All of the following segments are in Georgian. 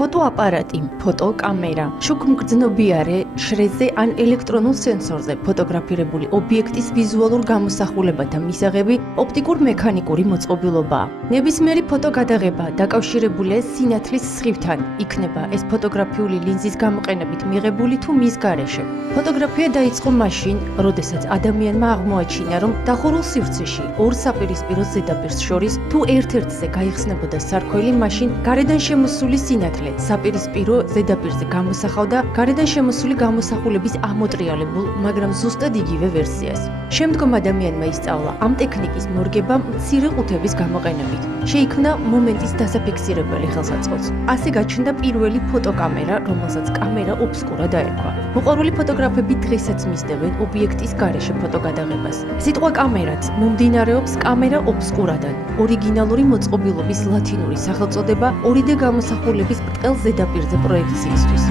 ფოტოაპარატი, ფოტოკამერა, შუქმგრძნობიარე, შრეზე ან ელექტრონულ სენსორზე ფოტოგრაფირებული ობიექტის ვიზუალურ გამოსახულებათა მისაღები ოპტიკურ მექანიკური მოწყობილობაა. ნებისმიერი ფოტოგადაღება დაკავშირებულია სინათლის სხივთან, იქნება ეს ფოტოგრაფიული ლინზის გამოყენებით მიღებული თუ მის გარეშე. ფოტოგრაფია დაიწყო მაშინ, როდესაც ადამიანმა აღმოაჩინა, რომ დახურულ სივრცეში ორ საპირისპირო ზედაპირს შორის თუ ერთ-ერთზე გაიხსნებოდა სარქველი, მაშინ გარედან შემოსული სინათლე საპირისპირო ზედაპირზე გამოსახავდა გარედან შემოსული გამოსახულების ამოტრიალებულ, მაგრამ ზუსტად იგივე ვერსიას. შემდგომ ადამიანმა ისწავლა ამ ტექნიკის მორგება მცირე ყუთების გამოყენებით. შეიქმნა მომენტის დასაფიქსირებელი ხელსაწყოც. ასე გაჩნდა პირველი ფოტოკამერა, რომელსაც კამერა ობსკურა დაერქვა. მოყვარული ფოტოგრაფები დღესაც მისდევენ ობიექტის გარეშე ფოტოგადაღებას. სიტყვა კამერაც მომდინარეობს კამერა ობსკურადან. ორიგინალური მოწყობილობის ლათინური სახელწოდება 2D გამოსახულების ბრტყელ ზედაპირზე პროექციისთვის.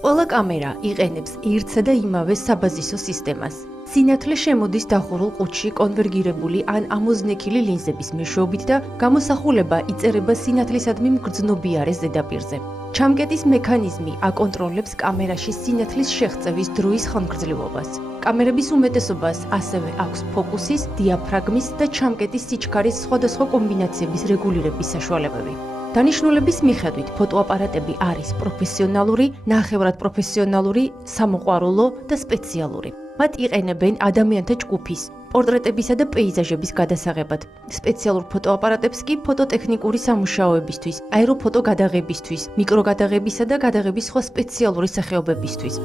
ყველა კამერა იყენებს ერთსა და იმავე საბაზისო სისტემას. სინათლე შემოდის დახურულ ყუთში კონვერგირებული ან ამოზნექილი ლინზების მეშვეობით და გამოსახულება იწერება სინათლისადმი მგრძნობიარე ზედაპირზე. ჩამკეტის მექანიზმი აკონტროლებს კამერაში სინათლის შეღწევის დროის ხანგრძლივობას. კამერების უმეტესობას ასევე აქვს ფოკუსის, დიაფრაგმის და ჩამკეტის სიჩქარის სხვადასხვა კომბინაციების რეგულირების საშუალებები. დანიშნულების მიხედვით ფოტოაპარატები არის პროფესიონალური, ნახევრად პროფესიონალური, სამოყვარულო და სპეციალური. მათ იყენებენ ადამიანთა ჯგუფის, პორტრეტებისა და პეიზაჟების გადასაღებად. სპეციალურ ფოტოაპარატებს კი ფოტოტექნიკური სამუშაოებისთვის, აეროფოტო გადაღებისთვის, მიკროგადაღებისა და გადაღების სხვა სპეციალური სახეობებისთვის.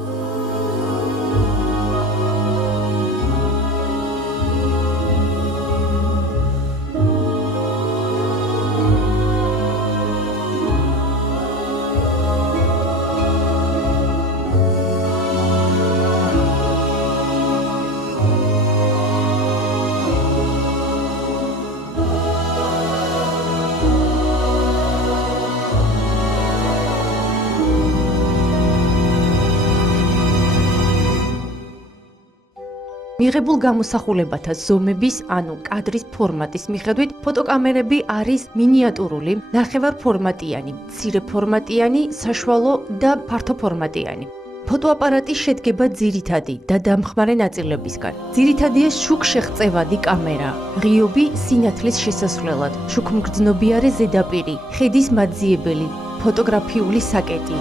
მიღებულ გამოსახულებათა ზომების, ანუ კადრის ფორმატის მიხედვით, ფოტოკამერები არის მინიატურული, ნახევარფორმატიანი, მცირეფორმატიანი, საშუალო და ფართოფორმატიანი. ფოტოაპარატი შედგება ძირითადი და დამხმარე ნაწილებისგან. ძირითადია შუქშეღწევადი კამერა, ღიობი სინათლის შესასვლელად, შუქმგრძნობიარე ზედაპირი, ხედის მაძიებელი, ფოტოგრაფიული საკეტი.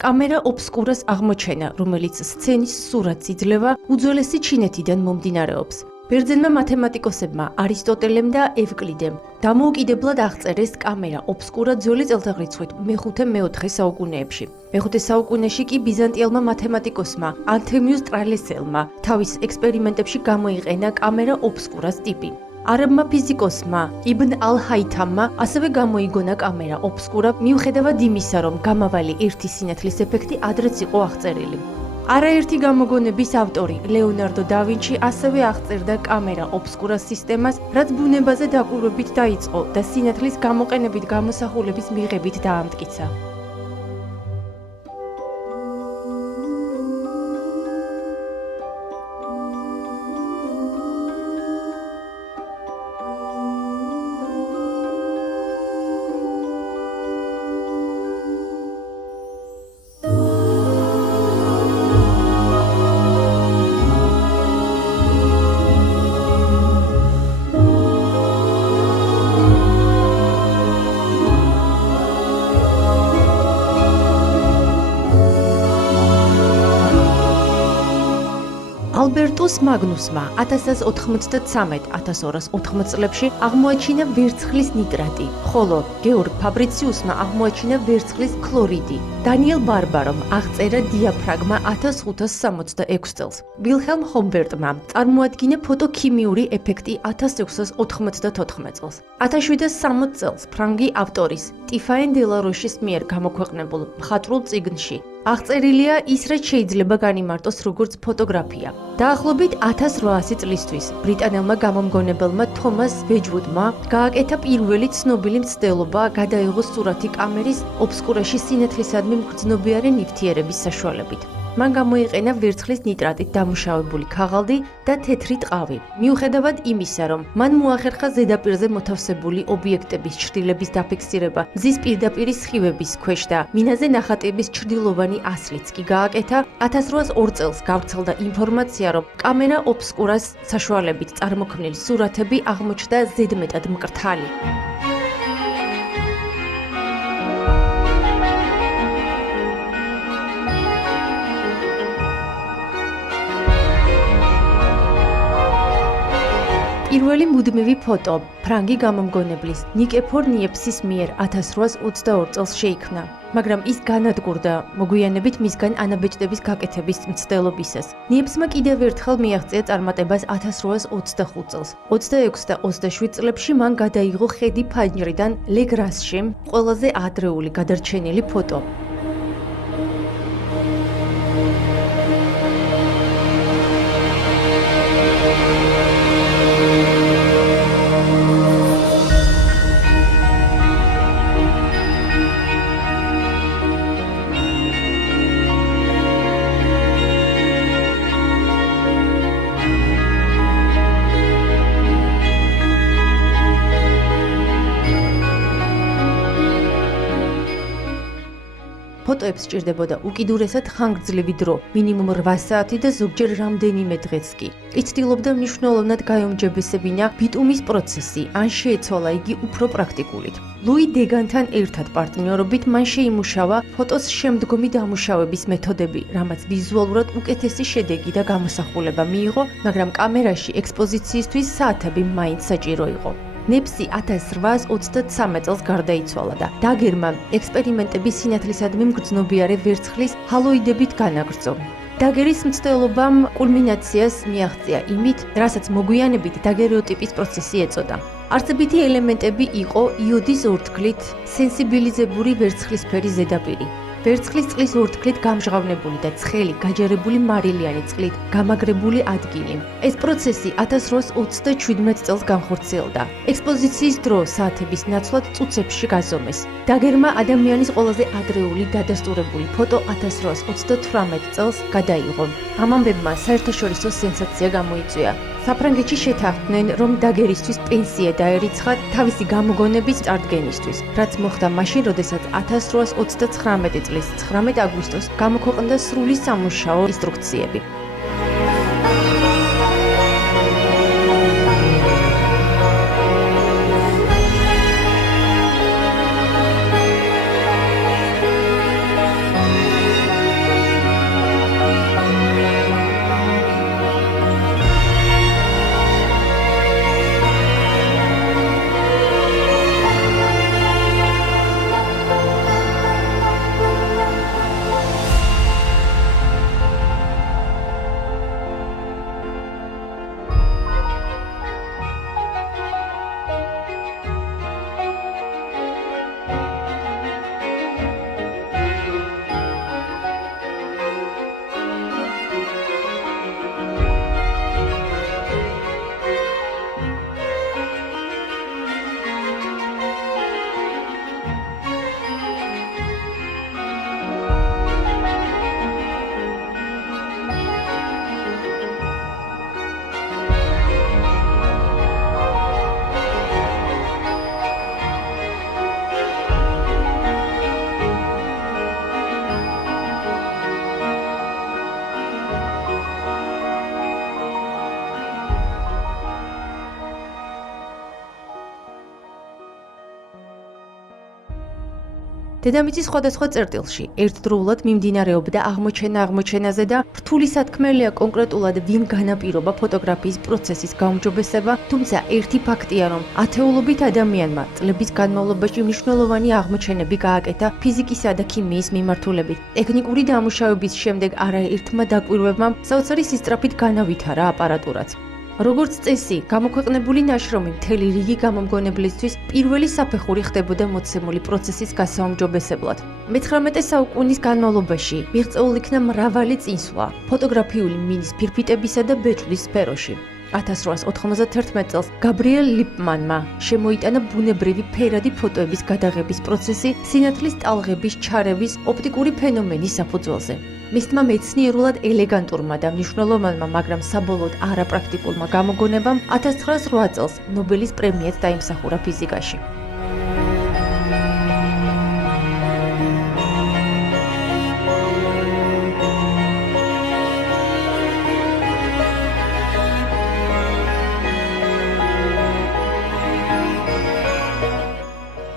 კამერა ობსკურას აღმოჩენა, რომელიც სცენის სურათს იძლევა, უძველესი ჩინეთიდან მომდინარეობს. ბერძენმა მათემატიკოსებმა არისტოტელემ და ევკლიდემ დამოუკიდებლად აღწერეს კამერა ობსკურა ძველი წელთაღრიცხვით მე-5-4 საუკუნეებში. მე-5 საუკუნეში კი ბიზანტიელმა მათემატიკოსმა ანთემიუს ტრალესელმა თავის ექსპერიმენტებში გამოიყენა კამერა ობსკურას ტიპი. არაბმა ფიზიკოსმა იბნ ალ-ჰაითამმა ასევე გამოიგონა კამერა ობსკურა მიუხედავად იმისა, რომ გამავალი ერთი სინათლის ეფექტი ადრეც იყო აღწერილი. არაერთი გამოგონების ავტორი ლეონარდო და ვინჩი ასევე აღწერდა კამერა ობსკურას სისტემას, რაც ბუნებაზე დაკვირვებით დაიწყო და სინათლის გამოყენებით გამოსახულების მიღებით დაამტკიცა. ალბერტუს მაგნუსმა 1193-1280 წლებში აღმოაჩინა ვერცხლის ნიტრატი, ხოლო გეორგ ფაბრიციუსმა აღმოაჩინა ვერცხლის ქლორიდი. დანიელ ბარბარომ აღწერა დიაფრაგმა 1566 წელს. ვილჰელმ ჰუმბერტმა წარმოადგინა ფოტოქიმიური ეფექტი 1694 წელს. 1760 წელს ფრანგი ავტორის ტიფაენ დე ლა როშის მიერ გამოქვეყნებულ მხატვრულ წიგნში აღწერილია ის, რაც შეიძლება განიმარტოს როგორც ფოტოგრაფია. დაახლოებით 1800 წლისთვის ბრიტანელმა გამომგონებელმა თომას ვეჯვუდმა გააკეთა პირველი ცნობილი მცდელობა გადაიღო სურათი კამერის ობსკურაში სინათლისადმი მგრძნობიარე ნივთიერების საშუალებით. მან გამოიყენა ვერცხლის ნიტრატით დამუშავებული ქაღალდი და თეთრი ტყავი. მიუხედავად იმისა, რომ მან მოახერხა ზედაპირზე მოთავსებული ობიექტების ჩრდილების დაფიქსირება მზის პირდაპირი სხივების ქვეშ და მინაზე ნახატების ჩრდილოვანი ასლიც კი გააკეთა, 1802 წელს გავრცელდა ინფორმაცია, რომ კამერა ობსკურას საშუალებით წარმოქმნილი სურათები აღმოჩნდა ზედმეტად მკრთალი. პირველი მუდმივი ფოტო ფრანგი გამომგონებლის ნიკეფორ ნიეფსის მიერ 1822 წელს შეიქმნა, მაგრამ ის განადგურდა მოგვიანებით მისგან ანაბეჭდების გაკეთების მცდელობისას. ნიეფსმა კიდევ ერთხელ მიაღწია წარმატებას 1825 წელს. 26 და 27 წლებში მან გადაიღო ხედი ფანჯრიდან ლეგრასში ყველაზე ადრეული გადარჩენილი ფოტო. ფოტოებს სჭირდებოდა უკიდურესად ხანგრძლივი დრო, მინიმუმ 8 საათი და ზოგჯერ რამდენიმე დღეც კი. ის ცდილობდა მნიშვნელოვნად გაეუმჯობესებინა ბიტუმის პროცესი, ან შეეცვალა იგი უფრო პრაქტიკულით. ლუი დეგანთან ერთად პარტნიორობით მან შეიმუშავა ფოტოს შემდგომი დამუშავების მეთოდები, რამაც ვიზუალურად უკეთესი შედეგი და გამოსახულება მიიღო, მაგრამ კამერაში ექსპოზიციისთვის საათები მაინც საჭირო იყო. ნეფსი 1823 წელს გარდაიცვალა და დაგერმა ექსპერიმენტები სინათლისადმი მგრძნობიარე ვერცხლის ჰალოიდებით განაგრძო. დაგერის მცდელობამ კულმინაციას მიაღწია იმით, რასაც მოგვიანებით დაგერიოტიპის პროცესი ეწოდა. არცებითი ელემენტები იყო იოდის ორთქლით სენსიბილიზებული ვერცხლისფერი ზედაპირი. ვერცხლის წყლის ორთქლით გამჟღავნებული და ცხელი, გაჯერებული მარილიანი წყლით გამაგრებული ადგილი. ეს პროცესი 1827 წელს განხორციელდა. ექსპოზიციის დრო საათების ნაცვლად წუთებში გაზომეს. დაგერმა ადამიანის ყველაზე ადრეული დადასტურებული ფოტო 1838 წელს გადაიღო. ამ ამბებმა საერთაშორისო სენსაცია გამოიწვია. საფრანგეთში შეთანხმდნენ, რომ დაგერისთვის პენსია დაერიცხათ თავისი გამოგონების წარდგენისთვის, რაც მოხდა მაშინ, როდესაც 1839 წლის 19 აგვისტოს გამოქვეყნდა სრული სამუშაო ინსტრუქციები. დედამიწის სხვადასხვა წერტილში ერთდროულად მიმდინარეობდა აღმოჩენაზე და რთული სათქმელია კონკრეტულად ვინ განაპირობა ფოტოგრაფიის პროცესის გაუმჯობესება, თუმცა ერთი ფაქტია, რომ ათეულობით ადამიანმა წლების განმავლობაში მნიშვნელოვანი აღმოჩენები გააკეთა ფიზიკისა და ქიმიის მიმართულებით. ტექნიკური დამუშავების შემდეგ არაერთმა დაკვირვებმა საოცარი სისწრაფით განავითარა აპარატურაც. როგორც წესი, გამოქვეყნებული ნაშრომი მთელი რიგი გამომგონებლისთვის პირველი საფეხური ხდებოდა მოცემული პროცესის გასაუმჯობესებლად. მე-19 საუკუნის განმავლობაში მიღწეულ იქნა მრავალი წინსვლა ფოტოგრაფიული მინის ფირფიტებისა და ბეჭდის სფეროში. 1891 წელს გაბრიელ ლიპმანმა შემოიტანა ბუნებრივი ფერადი ფოტოების გადაღების პროცესი სინათლის ტალღების ჩარევის ოპტიკური ფენომენის საფუძველზე. მისმა მეცნიერულად ელეგანტურმა და მნიშვნელოვანმა, მაგრამ საბოლოოდ არაპრაქტიკულმა გამოგონებამ 1908 წელს ნობელის პრემიაც დაიმსახურა ფიზიკაში.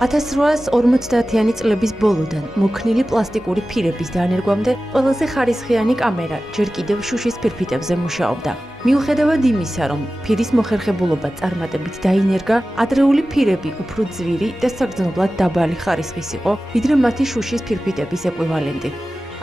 (1850-იანი წლების ბოლოდან მოქნილი პლასტიკური ფირების დანერგვამდე ყველაზე ხარისხიანი კამერა ჯერ კიდევ შუშის ფირფიტებზე მუშაობდა. მიუხედავად იმისა, რომ ფირის მოხერხებულობა წარმატებით დაინერგა, ადრეული ფირები უფრო ძვირი და საგრძნობლად დაბალი ხარისხის იყო, ვიდრე მათი შუშის ფირფიტების ეკვივალენტი.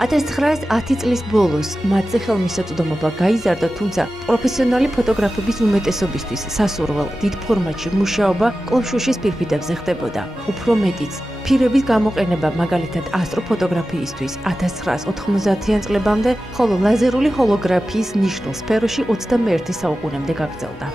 1910 წლის ბოლოს მათზე ხელმისაწვდომობა გაიზარდა, თუმცა პროფესიონალი ფოტოგრაფების უმეტესობისთვის სასურველ დიდ ფორმატში მუშაობა კვლავ შუშის ფირფიტებზე ხდებოდა. უფრო მეტიც, ფირების გამოყენება მაგალითად ასტროფოტოგრაფიისთვის 1990-იან წლებამდე, ხოლო ლაზერული ჰოლოგრაფიის ნიშნულ სფეროში 21 საუკუნემდე გაგრძელდა.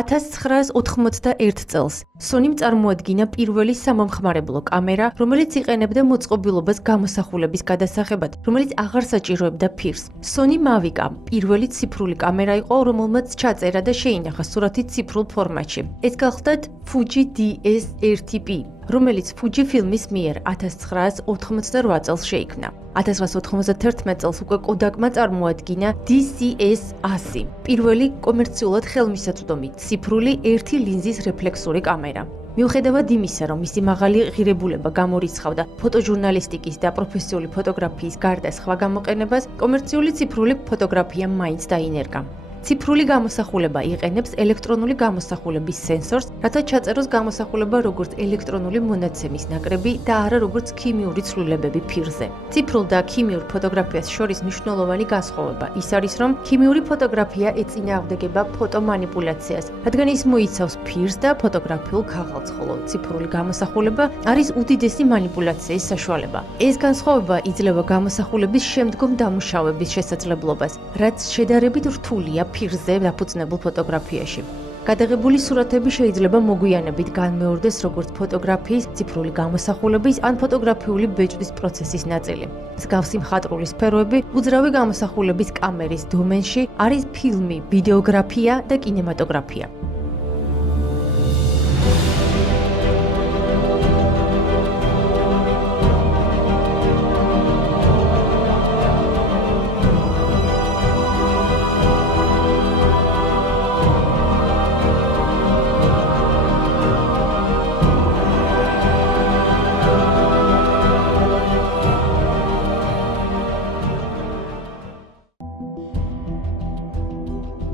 (1991 წელს სონიმ წარმოადგინა პირველი სამომხმარებლო კამერა, რომელიც იყენებდა მოწყობილობას გამოსახულების გადასაღებად, რომელიც აღარ საჭიროებდა ფირს. Sony Mavic პირველი ციფრული კამერა იყო, რომელმაც ჩაწერა და შეინახა სურათი ციფრულ ფორმატში. ეს გახლდათ Fuji DS1P, რომელიც Fujifilm-ის მიერ 1988 წელს შეიქმნა. 1991 წელს უკვე Kodak-მა წარმოადგინა DCS-100, პირველი კომერციულად ხელმისაწვდომი ციფრული ერთი ლინზის რეფლექსური კამერა. მიუხედავად იმისა, რომ მისი მაღალი ღირებულება გამორიცხავდა ფოტოჟურნალისტიკის და პროფესიული ფოტოგრაფიის გარდა სხვა გამოყენებას, კომერციული ციფრული ფოტოგრაფია მაინც დაინერგა. ციფრული გამოსახულება იყენებს ელექტრონული გამოსახულების სენსორს, რათა ჩაწეროს გამოსახულება როგორც ელექტრონული მონაცემის ნაკრები და არა როგორც ქიმიური ცვლილებები ფირზე. ციფრულ და ქიმიურ ფოტოგრაფიას შორის მნიშვნელოვანი განსხვავება ის არის, რომ ქიმიური ფოტოგრაფია ეწინააღმდეგება ფოტომანიპულაციას, რადგან ის მოიცავს ფირს და ფოტოგრაფიულ ქაღალდს, ხოლო ციფრული გამოსახულება არის უდიდესი მანიპულაციის საშუალება. ეს განსხვავება იძლევა გამოსახულების შემდგომ დამუშავების შესაძლებლობას, რაც შედარებით რთულია ფირზე დაფუძნებულ ფოტოგრაფიაში. გადაღებული სურათები შეიძლება მოგვიანებით განმეორდეს როგორც ფოტოგრაფიის, ციფრული გამოსახულების ან ფოტოგრაფიული ბეჭდის პროცესის ნაწილი. მსგავსი მხატვრული სფეროები უძრავი გამოსახულების კამერის დომენში არის ფილმი, ვიდეოგრაფია და კინემატოგრაფია.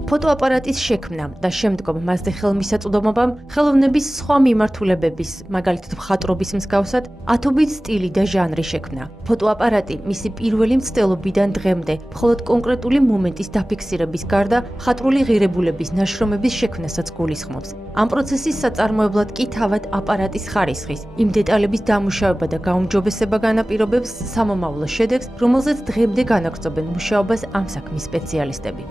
ფოტოაპარატის შექმნა და შემდგომ მასზე ხელმისაწვდომობამ ხელოვნების სხვა მიმართულებების, მაგალითად მხატვრობის მსგავსად, ათობით სტილი და ჟანრი შექმნა. ფოტოაპარატი მისი პირველი მცდელობიდან დღემდე მხოლოდ კონკრეტული მომენტის დაფიქსირების გარდა მხატვრული ღირებულების ნაშრომების შექმნასაც გულისხმობს. ამ პროცესის საწარმოებლად კი თავად აპარატის ხარისხის, იმ დეტალების დამუშავება და გაუმჯობესება განაპირობებს სამომავლო შედეგს, რომელზეც დღემდე განაგრძობენ მუშაობას ამ საქმის სპეციალისტები.